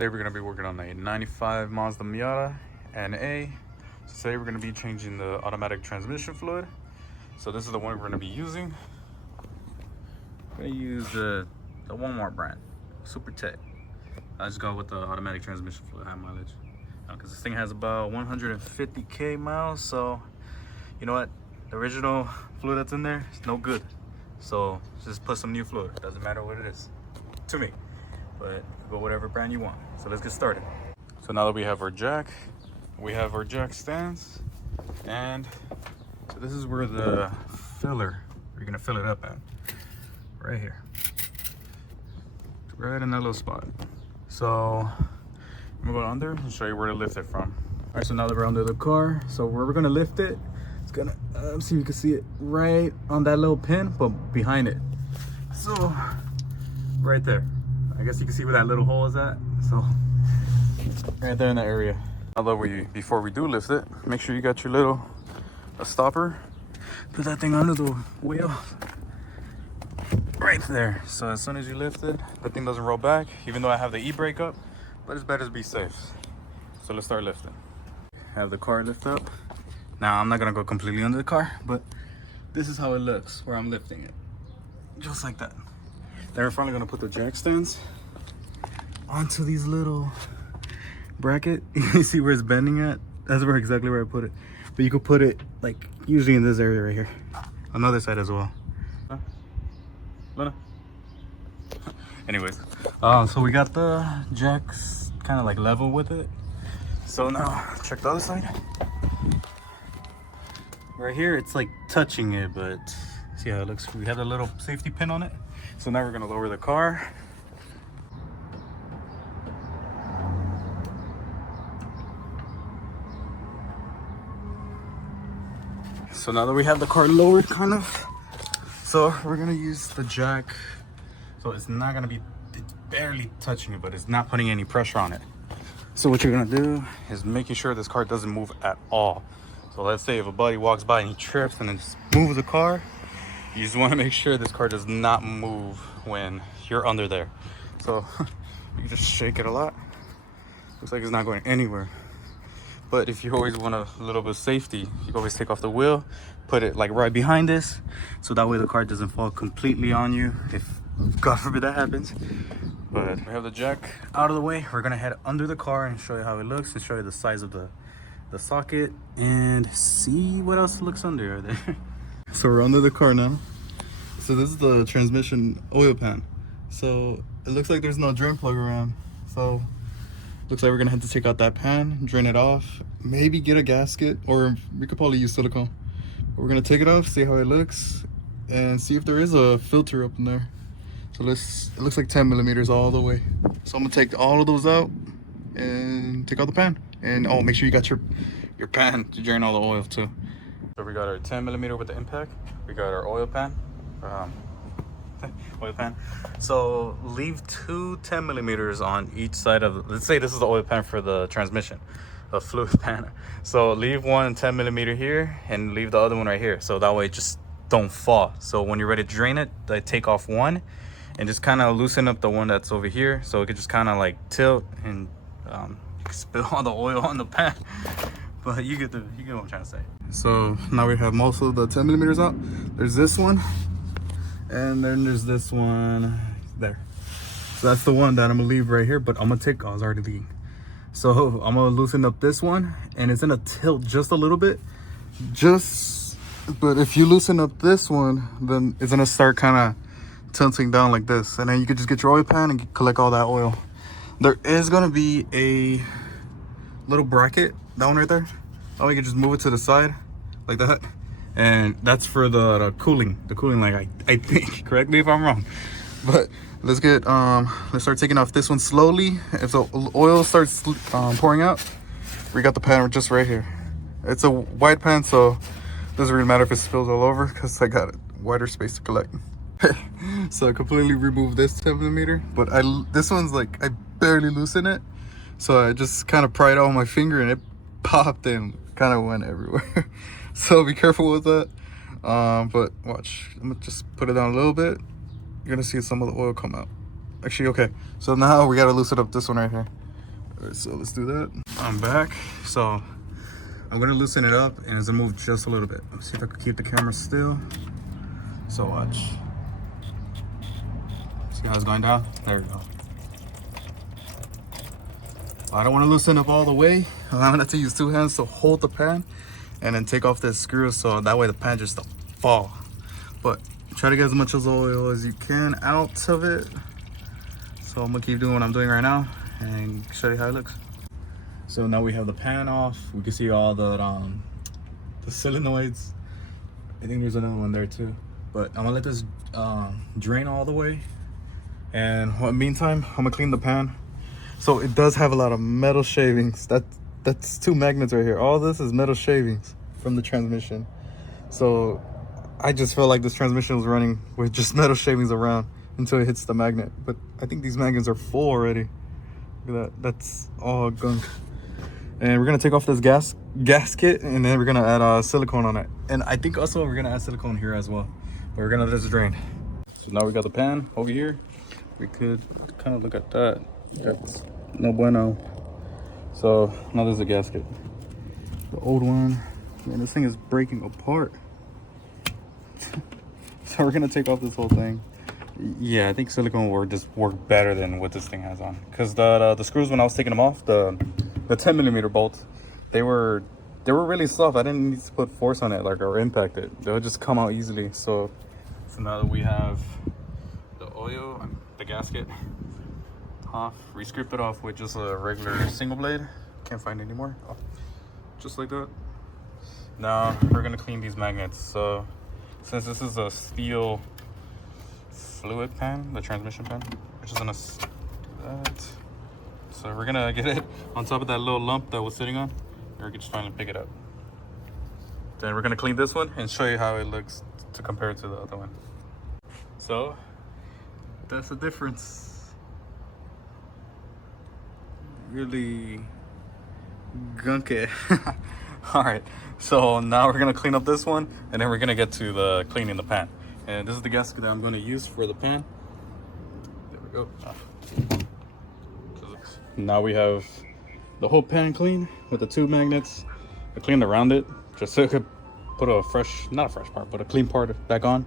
Today we're going to be working on a 95 Mazda Miata NA. So today we're going to be changing the automatic transmission fluid. So this is the one we're going to be using. I'm going to use the Walmart brand, Super Tech. I just go with the automatic transmission fluid, high mileage. Because this thing has about 150k miles, so you know what? The original fluid that's in there is no good. So just put some new fluid. Doesn't matter what it is, to me. But go whatever brand you want. So let's get started. So now that we have our jack stands, and so this is where the filler, you're gonna fill it up at, right here, right in that little spot. So I'm gonna go under and show you where to lift it from. All right, so now that we're under the car, so where we're gonna lift it, it's gonna, see if you can see it right on that little pin, but behind it. So right there. I guess you can see where that little hole is at. So right there in that area. Although before we do lift it, make sure you got your little stopper. Put that thing under the wheel. Right there. So as soon as you lift it, the thing doesn't roll back, even though I have the e-brake up, but it's better to be safe. So let's start lifting. Have the car lift up. Now I'm not gonna go completely under the car, but this is how it looks where I'm lifting it. Just like that. Then we're finally gonna put the jack stands onto these little bracket. You see where it's bending at? That's exactly where I put it. But you could put it like usually in this area right here. On the other side as well. Luna. Anyways, so we got the jacks kind of like level with it. So now check the other side. Right here, it's like touching it, but see how it looks? We have a little safety pin on it. So now we're gonna lower the car. So now that we have the car lowered kind of, so we're gonna use the jack. So it's not gonna be, it's barely touching it, but it's not putting any pressure on it. So what you're gonna do is making sure this car doesn't move at all. So let's say if a buddy walks by and he trips and then just moves the car, you just want to make sure this car does not move when you're under there. So you just shake it a lot. Looks like it's not going anywhere. But if you always want a little bit of safety, you can always take off the wheel, put it like right behind this, so that way the car doesn't fall completely on you if God forbid that happens. But we have the jack out of the way. We're gonna head under the car and show you how it looks and show you the size of the socket and see what else looks under there. So we're under the car now. So this is the transmission oil pan. So it looks like there's no drain plug around. So looks like we're gonna have to take out that pan, drain it off, maybe get a gasket, or we could probably use silicone. But we're gonna take it off, see how it looks, and see if there is a filter up in there. So it looks like 10 millimeters all the way. So I'm gonna take all of those out and take out the pan. And oh, make sure you got your pan to drain all the oil too. So we got our 10 millimeter with the impact. We got our oil pan. Oil pan. So leave two 10 millimeters on each side of, let's say this is the oil pan for the transmission, the fluid pan. So leave one 10 millimeter here and leave the other one right here. So that way it just don't fall. So when you're ready to drain it, I take off one and just kind of loosen up the one that's over here. So it could just kind of like tilt and spill all the oil on the pan. But you get what I'm trying to say. So now we have most of the 10 millimeters out. There's this one, and then there's this one there. So that's the one that I'm gonna leave right here, but I'm gonna take, I was already leaving. So I'm gonna loosen up this one, and it's gonna tilt just a little bit. But if you loosen up this one, then it's gonna start kind of tilting down like this. And then you could just get your oil pan and collect all that oil. There is gonna be a little bracket, that one right there. Oh, you can just move it to the side like that, and that's for the cooling line. I think. Correct me if I'm wrong, but let's start taking off this one slowly. If the oil starts pouring out, we got the pan just right here. It's a wide pan, so it doesn't really matter if it spills all over because I got wider space to collect. So I completely removed this 10 millimeter, but this one's like I barely loosen it, so I just kind of pried it on my finger and it popped and kind of went everywhere. So be careful with that. But watch, I'm gonna just put it down a little bit. You're gonna see some of the oil come out. Actually, okay, so now we gotta loosen up this one right here. All right, so let's do that. I'm back. So I'm gonna loosen it up and it's gonna move just a little bit. Let's see if I can keep the camera still. So watch. See how it's going down? There we go. I don't want to loosen up all the way. I'm gonna have to use 2 hands to hold the pan and then take off this screw so that way the pan just don't fall. But try to get as much as oil as you can out of it. So I'm gonna keep doing what I'm doing right now and show you how it looks. So now we have the pan off. We can see all the solenoids. I think there's another one there too. But I'm gonna let this drain all the way. And in the meantime, I'm gonna clean the pan. So it does have a lot of metal shavings. That's 2 magnets right here. All this is metal shavings from the transmission. So I just felt like this transmission was running with just metal shavings around until it hits the magnet. But I think these magnets are full already. Look at that. That's all gunk. And we're gonna take off this gasket and then we're gonna add silicone on it. And I think also we're gonna add silicone here as well. But we're gonna let this drain. So now we got the pan over here. We could kind of look at that. That's no bueno. So now there's a gasket. The old one. Man, this thing is breaking apart. So we're gonna take off this whole thing. Yeah, I think silicone will just work better than what this thing has on. Because the screws, when I was taking them off, the 10mm bolts, they were really soft. I didn't need to put force on it or impact it. They'll just come out easily. So now that we have the oil, the gasket off, re-script it off with just a regular single blade. Can't find any more. Oh, just like that. Now we're gonna clean these magnets. So since this is a steel fluid pan, the transmission pan, we're just gonna that. So we're gonna get it on top of that little lump that was sitting on, and we can just finally pick it up. Then we're gonna clean this one and show you how it looks to compare it to the other one. So that's the difference. Really gunky. All right, so now we're gonna clean up this one and then we're gonna get to the cleaning the pan. And this is the gasket that I'm gonna use for the pan. There we go. Now we have the whole pan clean with the 2 magnets. I cleaned around it just so I could put a fresh, not a fresh part, but a clean part back on.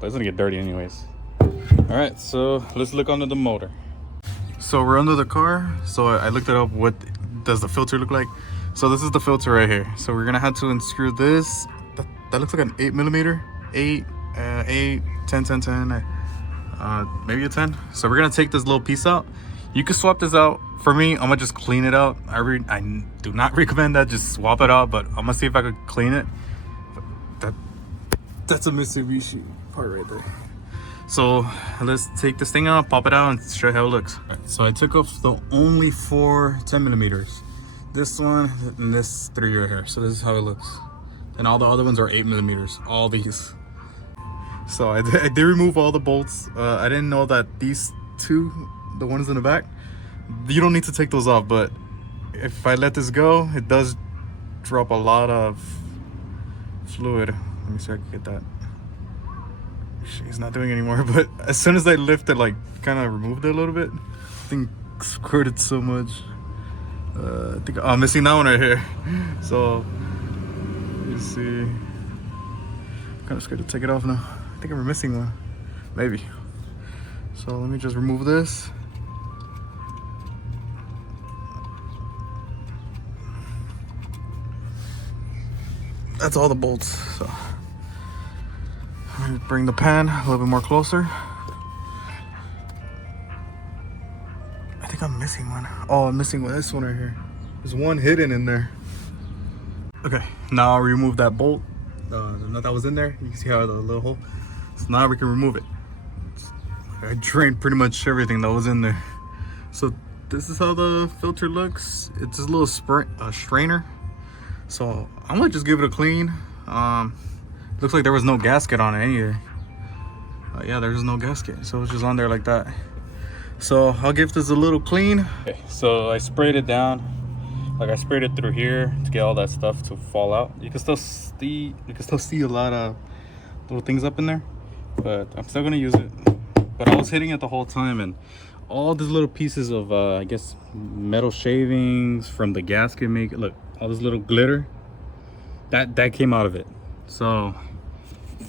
But it's gonna get dirty anyways. All right, so let's look under the motor. So we're under the car. So I looked it up. What does the filter look like? So this is the filter right here. So we're gonna have to unscrew this. That looks like an 8mm, 8, 10, 10, 10, maybe a 10. So we're gonna take this little piece out. You can swap this out. For me, I'm gonna just clean it out. I do not recommend that. Just swap it out. But I'm gonna see if I could clean it. That's a Mitsubishi part right there. So let's take this thing out, pop it out, and show you how it looks. Right, so I took off the only 4 10mm. This one and this 3 right here. So this is how it looks. And all the other ones are 8mm. All these. So I did remove all the bolts. I didn't know that these 2, the ones in the back, you don't need to take those off. But if I let this go, it does drop a lot of fluid. Let me see if I can get that. She's not doing anymore, but as soon as I lifted, like kind of removed it a little bit, I think squirted so much. I think I'm missing that one right here. So you see, I'm kind of scared to take it off now. I think I'm missing one, maybe. So let me just remove this. That's all the bolts. So bring the pan a little bit more closer. I think I'm missing one. Oh, I'm missing this one right here. There's one hidden in there. Okay, now I'll remove that bolt. The nut that was in there. You can see how the little hole. So now we can remove it. I drained pretty much everything that was in there. So this is how the filter looks. It's this little strainer. So I'm gonna just give it a clean. Looks like there was no gasket on it either. Yeah, there's no gasket, so it's just on there like that. So I'll give this a little clean. Okay, so I sprayed it down. Like I sprayed it through here to get all that stuff to fall out. You can still see a lot of little things up in there, but I'm still gonna use it. But I was hitting it the whole time, and all these little pieces of I guess metal shavings from the gasket make look, all this little glitter that came out of it. So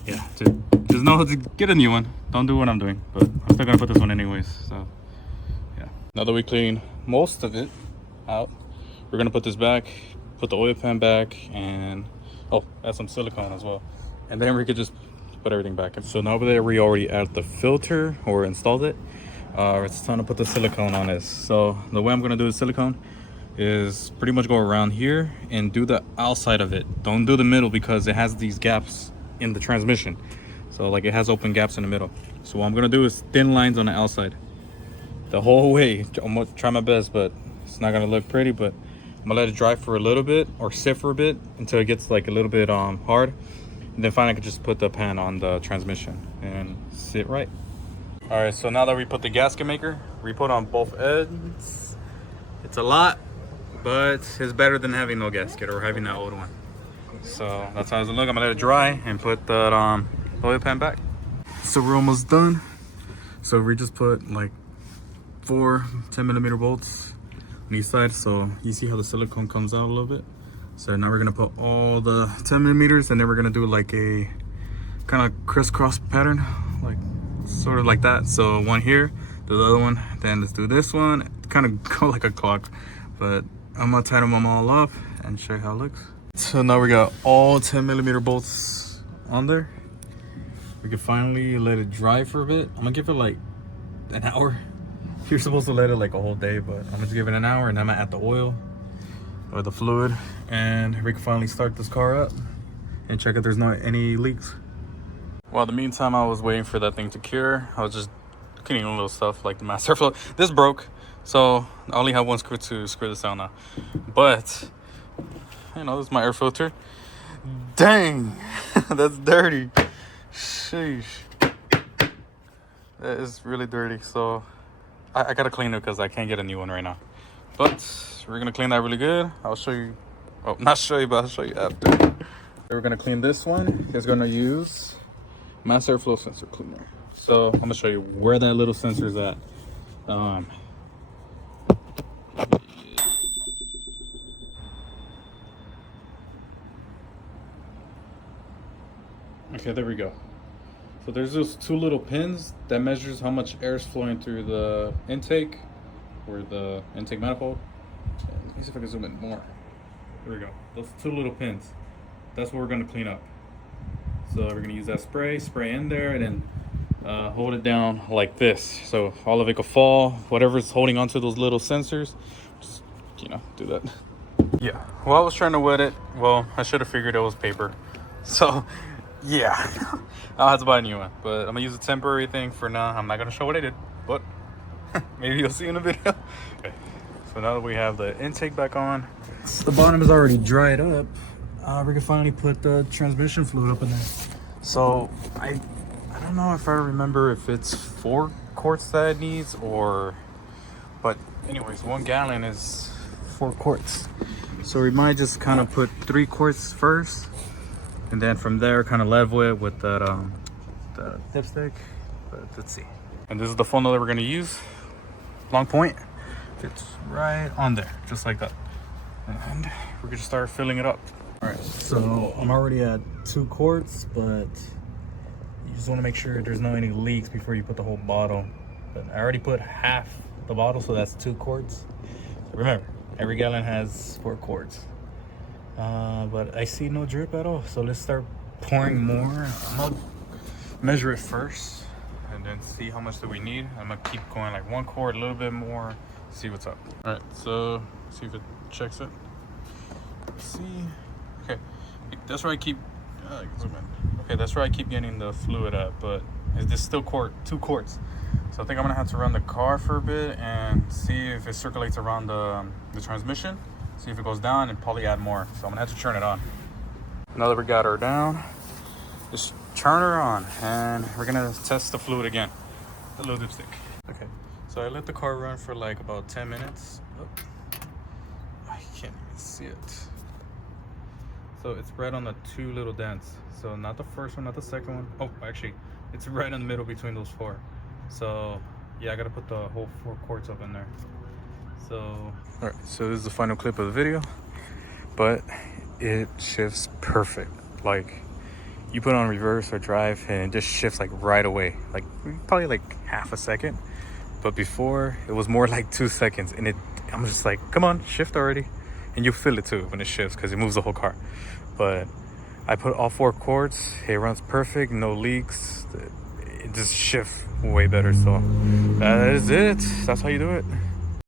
yeah, just know to get a new one. Don't do what I'm doing, but I'm still gonna put this one anyways. So yeah, now that we clean most of it out, we're gonna put this back, put the oil pan back, and oh, add some silicone as well, and then we could just put everything back. And so now that we already added the filter or installed it, it's time to put the silicone on this. So the way I'm gonna do the silicone is pretty much go around here and do the outside of it. Don't do the middle because it has these gaps in the transmission. So like it has open gaps in the middle. So what I'm gonna do is thin lines on the outside the whole way. I'm gonna try my best, but it's not gonna look pretty, but I'm gonna let it dry for a little bit or sit for a bit until it gets like a little bit hard. And then finally I can just put the pan on the transmission and sit right. All right, so now that we put the gasket maker, we put on both ends. It's a lot, but it's better than having no gasket or having that old one. So that's how it's gonna look. I'm gonna let it dry and put the oil pan back. So we're almost done. So we just put like 4 10mm bolts on each side. So you see how the silicone comes out a little bit. So now we're gonna put all the 10mm, and then we're gonna do like a kind of crisscross pattern, like sort of like that. So one here, do the other one, then let's do this one. Kind of go like a clock, but I'm gonna tighten them all up and show you how it looks. So now we got all 10mm bolts on there. We can finally let it dry for a bit. I'm gonna give it like an hour. You're supposed to let it like a whole day, but I'm gonna give it an hour, and then I'm gonna add the oil or the fluid, and we can finally start this car up and check if there's not any leaks. Well, in the meantime, I was waiting for that thing to cure. I was just cleaning little stuff like the master flow. This broke, so I only have one screw to screw this out now. But you know, this is my air filter. Dang, that's dirty. Sheesh, that is really dirty. So I gotta clean it because I can't get a new one right now. But we're gonna clean that really good. I'll show you. Oh, not show you, but I'll show you after. We're gonna clean this one. It's gonna use mass airflow sensor cleaner. So I'm gonna show you where that little sensor is at. Okay, there we go. So there's those 2 little pins that measures how much air is flowing through the intake or the intake manifold. Let me see if I can zoom in more. There we go. Those 2 little pins. That's what we're gonna clean up. So we're gonna use that spray in there, and then hold it down like this. So all of it could fall. Whatever's holding onto those little sensors, just, you know, do that. Yeah, well, I was trying to wet it. Well, I should have figured it was paper. So yeah, I'll have to buy a new one, but I'm gonna use a temporary thing for now. I'm not gonna show what I did, but maybe you'll see in the video. Okay, so now that we have the intake back on, the bottom is already dried up. We can finally put the transmission fluid up in there. So I don't know if I remember if it's 4 quarts that it needs, or, but anyways, 1 gallon is 4 quarts. So we might just kind of put 3 quarts first, and then from there kind of level it with that the dipstick. But let's see. And this is the funnel that we're gonna use. Long point fits right on there, just like that. And we're gonna start filling it up. All right, so I'm already at 2 quarts, but you just want to make sure there's no any leaks before you put the whole bottle. But I already put half the bottle, so that's 2 quarts. So remember, every gallon has 4 quarts. But I see no drip at all, so let's start pouring more. I'll measure it first and then see how much do we need. I'm gonna keep going like 1 quart, a little bit more, see what's up. All right, so see if it checks it. Let's see. Okay, that's where I keep okay, that's where I keep getting the fluid at, but it's still 2 quarts. So I think I'm gonna have to run the car for a bit and see if it circulates around the transmission, see if it goes down, and probably add more. So I'm gonna have to turn it on. Now that we got her down, just turn her on, and we're gonna test the fluid again, the little dipstick. Okay, so I let the car run for like about 10 minutes. Oh, I can't even see it. So it's right on the 2 little dents. So not the first one, not the second one. Oh, actually, it's right in the middle between those 4. So yeah, I gotta put the whole 4 quarts up in there. So all right, so this is the final clip of the video, but it shifts perfect. Like, you put on reverse or drive and it just shifts like right away, like probably like half a second. But before it was more like 2 seconds, and I'm just like, come on, shift already. And you feel it too when it shifts because it moves the whole car. But I put all 4 quarts, it runs perfect, no leaks. It just shifts way better. So that is it. That's how you do it.